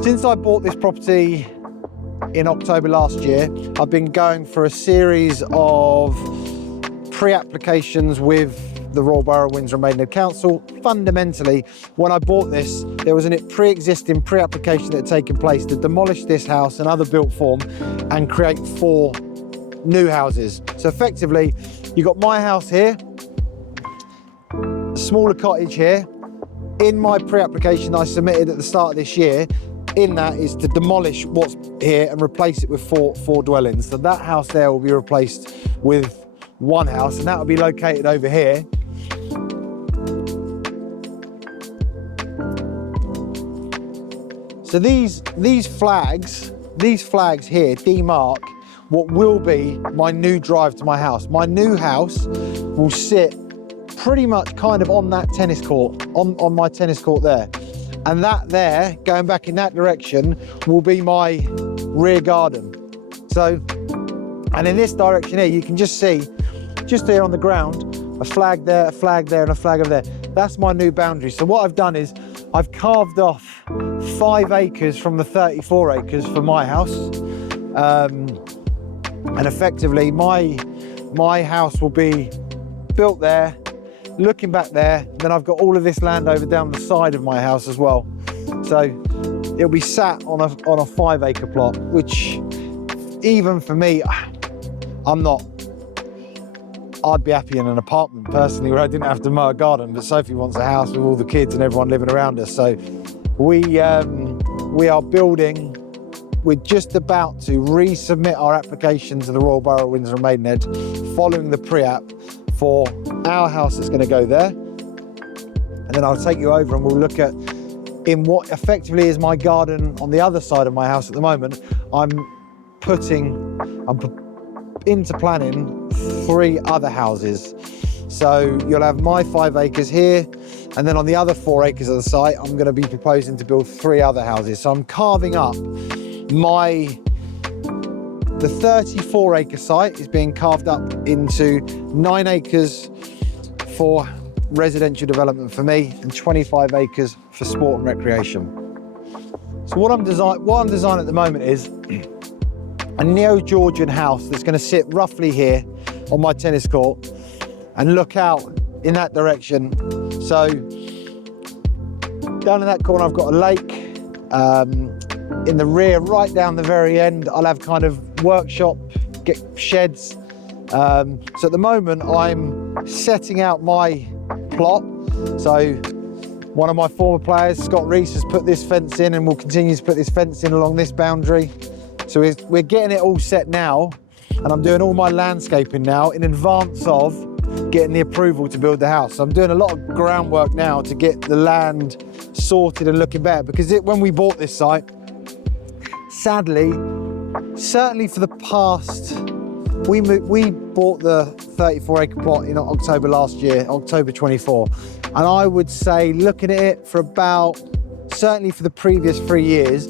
Since I bought this property in October last year, I've been going for a series of pre-applications with the Royal Borough of Windsor and Maidenhead Council. Fundamentally, when I bought this, there was a pre-existing pre-application that had taken place to demolish this house and other built form and create 4 new houses. So effectively, you've got my house here, a smaller cottage here. In my pre-application I submitted at the start of this year, in that is to demolish what's here and replace it with four dwellings. So that house there will be replaced with 1 house, and that will be located over here. So these flags here demark what will be my new drive to my house. My new house will sit pretty much kind of on that tennis court, on my tennis court there. And that there, going back in that direction, will be my rear garden. So, and in this direction here, you can just see, just here on the ground, a flag there, and a flag over there. That's my new boundary. So what I've done is, I've carved off 5 acres from the 34 acres for my house. And effectively, my house will be built there, looking back there. Then I've got all of this land over down the side of my house as well. So it'll be sat on a 5 acre plot, which even for me, I'd be happy in an apartment personally where I didn't have to mow a garden, but Sophie wants a house with all the kids and everyone living around us. So we are building, we're just about to resubmit our application to the Royal Borough of Windsor and Maidenhead following the pre-app for our house that's going to go there. And then I'll take you over and we'll look at in what effectively is my garden on the other side of my house at the moment. I'm into planning 3 other houses. So you'll have my 5 acres here, and then on the other 4 acres of the site, I'm going to be proposing to build 3 other houses. So I'm carving up the 34 acre site is being carved up into 9 acres for residential development for me and 25 acres for sport and recreation. So what I'm designing at the moment is a neo-Georgian house that's going to sit roughly here on my tennis court and look out in that direction. So down in that corner I've got a lake. In the rear, right down the very end, I'll have kind of workshop, sheds. So at the moment I'm setting out my plot. So one of my former players, Scott Reese, has put this fence in and will continue to put this fence in along this boundary. So we're getting it all set now, and I'm doing all my landscaping now in advance of getting the approval to build the house. So I'm doing a lot of groundwork now to get the land sorted and looking better, because when we bought this site, sadly, certainly for the past, we bought the 34 acre plot in October last year, October 24. And I would say, looking at it for about, certainly for the previous 3 years,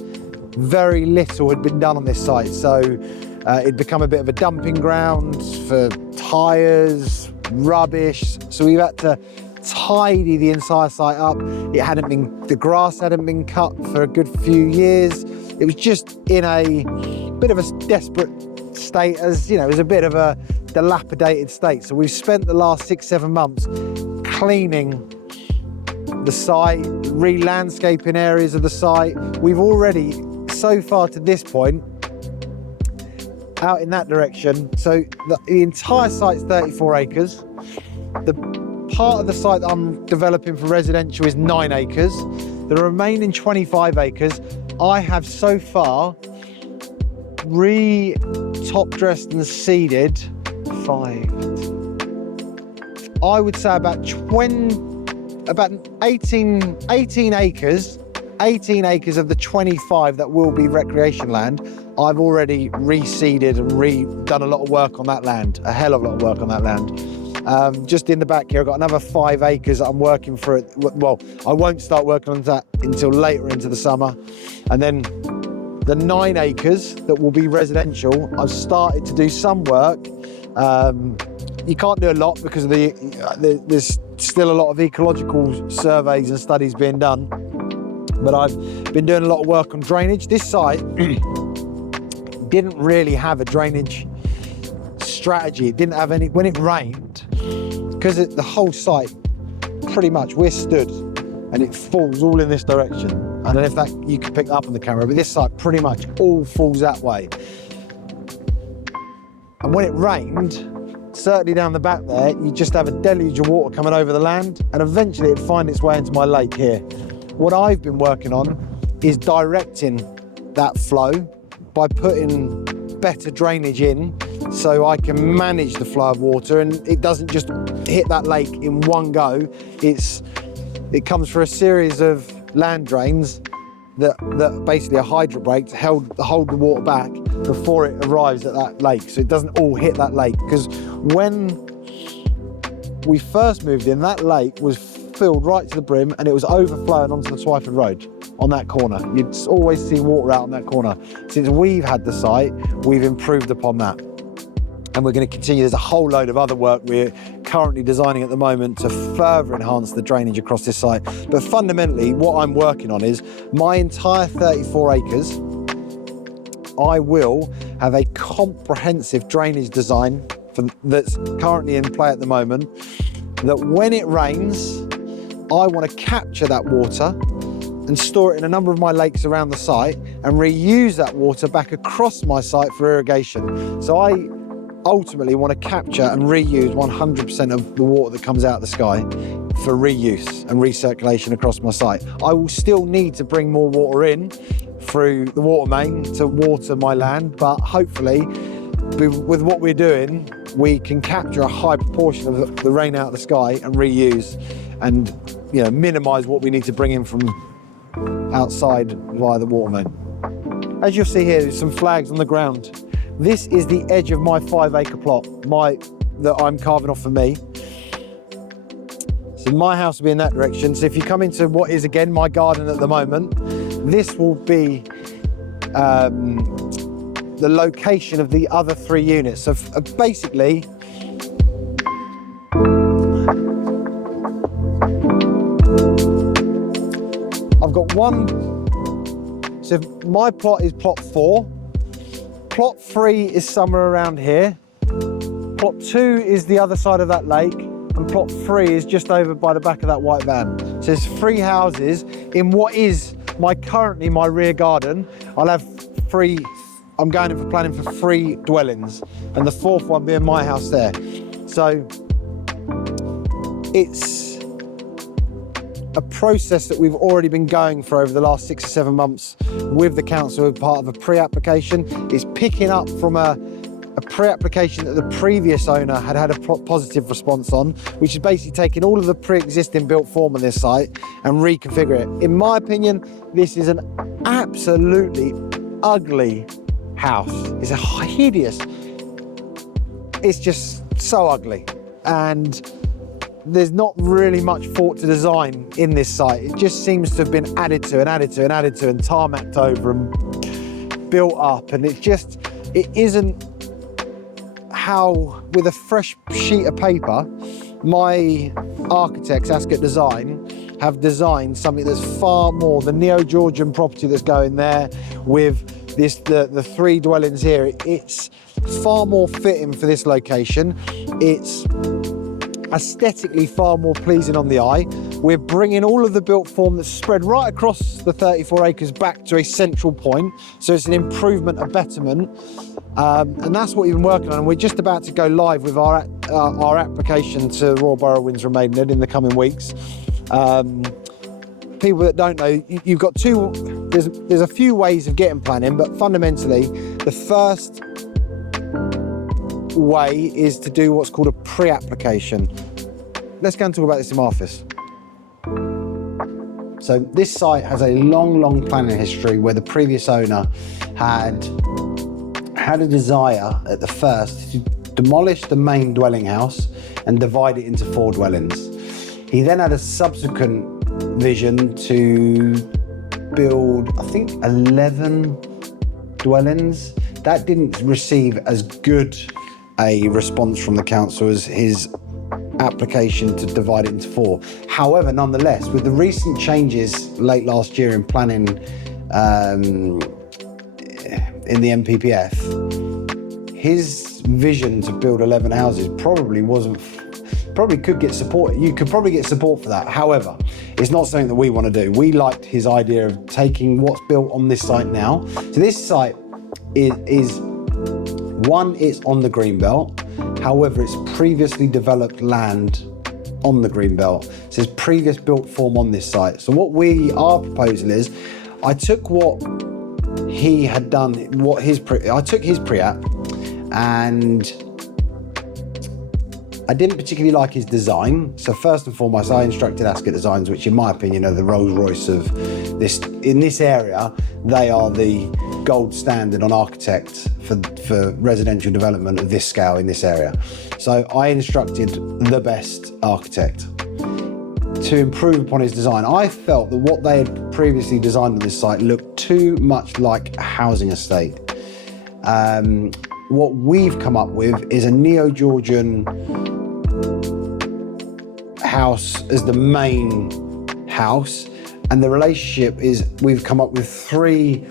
very little had been done on this site. So it'd become a bit of a dumping ground for tyres, rubbish. So we've had to tidy the entire site up. The grass hadn't been cut for a good few years. It was just in a bit of a desperate state, as you know, it was a bit of a dilapidated state. So we've spent the last 6-7 months cleaning the site, re-landscaping areas of the site. We've already, so far to this point, out in that direction, so the entire site's 34 acres. The part of the site that I'm developing for residential is 9 acres. The remaining 25 acres, I have so far top dressed and seeded 5. I would say about 18 acres. 18 acres of the 25 that will be recreation land, I've already reseeded and done a lot of work on that land, a hell of a lot of work on that land. Just in the back here, I've got another 5 acres that I'm working for it. Well, I won't start working on that until later into the summer. And then the 9 acres that will be residential, I've started to do some work. You can't do a lot because of there's still a lot of ecological surveys and studies being done. But I've been doing a lot of work on drainage. This site didn't really have a drainage strategy. It didn't have any. When it rained, because the whole site, pretty much, we're stood and it falls all in this direction. I don't know if that you can pick that up on the camera, but this site pretty much all falls that way. And when it rained, certainly down the back there, you just have a deluge of water coming over the land, and eventually it'd find its way into my lake here. What I've been working on is directing that flow by putting better drainage in, so I can manage the flow of water and it doesn't just hit that lake in one go. It comes through a series of land drains that basically are hydro brakes, hold the water back before it arrives at that lake, so it doesn't all hit that lake. Because when we first moved in, that lake was filled right to the brim and it was overflowing onto the Twyford Road on that corner. You'd always see water out on that corner. Since we've had the site, we've improved upon that. And we're going to continue. There's a whole load of other work we're currently designing at the moment to further enhance the drainage across this site. But fundamentally, what I'm working on is my entire 34 acres, I will have a comprehensive drainage design that's currently in play at the moment, that when it rains, I want to capture that water and store it in a number of my lakes around the site and reuse that water back across my site for irrigation. So I ultimately want to capture and reuse 100% of the water that comes out of the sky for reuse and recirculation across my site. I will still need to bring more water in through the water main to water my land, but hopefully with what we're doing, we can capture a high proportion of the rain out of the sky and reuse and, you know, minimize what we need to bring in from outside via the water main. As you'll see here, there's some flags on the ground. This is the edge of my 5 acre plot that I'm carving off for me. So my house will be in that direction. So if you come into what is again my garden at the moment, this will be the location of the other 3 units. So basically, I've got one. So my plot is plot 4. Plot 3 is somewhere around here. Plot 2 is the other side of that lake, and plot 3 is just over by the back of that white van. So there's 3 houses in what is currently my rear garden. I'll have 3, I'm going in for planning for 3 dwellings, and the 4th one being my house there. So it's a process that we've already been going for over the last 6 or 7 months with the council as part of a pre-application. It's picking up from a pre-application that the previous owner had a positive response on, which is basically taking all of the pre-existing built form on this site and reconfigure it. In my opinion, this is an absolutely ugly house. It's a hideous, it's just so ugly. And there's not really much thought to design in this site. It just seems to have been added to and added to and added to and tarmacked over and built up. And it isn't how, with a fresh sheet of paper, my architects, Ascot Design, have designed something that's far more, the neo-Georgian property that's going there with the 3 dwellings here. It's far more fitting for this location. It's aesthetically far more pleasing on the eye. We're bringing all of the built form that's spread right across the 34 acres back to a central point. So it's an improvement, a betterment. And that's what we've been working on. And we're just about to go live with our application to Royal Borough of Windsor and Maidenhead in the coming weeks. People that don't know, you've got there's a few ways of getting planning, but fundamentally, the first way is to do what's called a pre-application. Let's go and talk about this in my office. So this site has a long planning history where the previous owner had a desire at the first to demolish the main dwelling house and divide it into 4 dwellings. He then had a subsequent vision to build, I think, 11 dwellings. That didn't receive as good a response from the council as his application to divide it into 4. However, nonetheless, with the recent changes late last year in planning in the MPPF, his vision to build 11 houses probably could get support. You could probably get support for that. However, it's not something that we want to do. We liked his idea of taking what's built on this site now. So this site is one, it's on the greenbelt. However, it's previously developed land on the greenbelt. So there's previous built form on this site. So what our proposal is, I took what he had done, I took his pre-app, and I didn't particularly like his design. So first and foremost, I instructed Ascot Designs, which in my opinion are the Rolls Royce of this, in this area. They are the gold standard on architect for residential development of this scale in this area. So I instructed the best architect to improve upon his design. I felt that what they had previously designed on this site looked too much like a housing estate. What we've come up with is a neo-Georgian house as the main house, and the relationship is we've come up with 3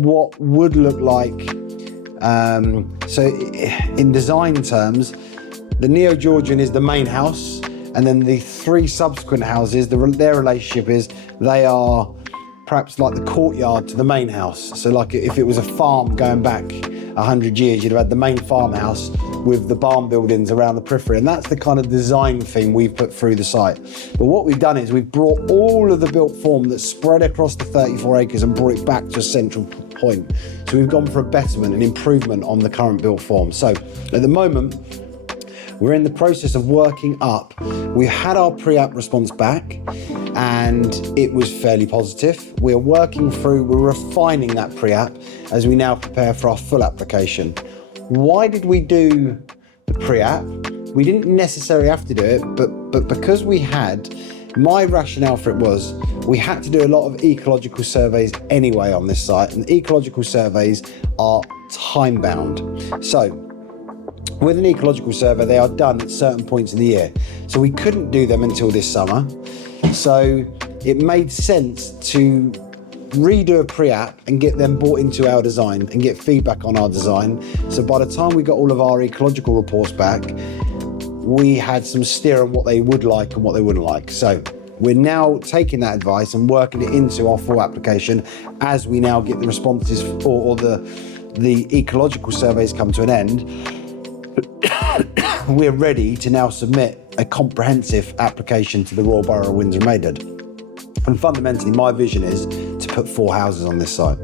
what would look like, so in design terms, the neo-Georgian is the main house, and then the 3 subsequent houses, their relationship is they are perhaps like the courtyard to the main house. So like if it was a farm going back 100 years, you'd have had the main farmhouse with the barn buildings around the periphery. And that's the kind of design theme we've put through the site. But what we've done is we've brought all of the built form that's spread across the 34 acres and brought it back to a central point. So we've gone for a betterment, an improvement on the current built form. So at the moment, we're in the process of working up. We had our pre-app response back and it was fairly positive. We're refining that pre-app as we now prepare for our full application. Why did we do the pre-app? We didn't necessarily have to do it, but because my rationale for it was, we had to do a lot of ecological surveys anyway on this site, and ecological surveys are time bound. So with an ecological survey, they are done at certain points in the year. So we couldn't do them until this summer. So it made sense to redo a pre-app and get them brought into our design and get feedback on our design. So by the time we got all of our ecological reports back, we had some steer on what they would like and what they wouldn't like. So we're now taking that advice and working it into our full application as we now get the responses or the ecological surveys come to an end. We're ready to now submit a comprehensive application to the Royal Borough of Windsor and Maidstone. And fundamentally, my vision is to put 4 houses on this site.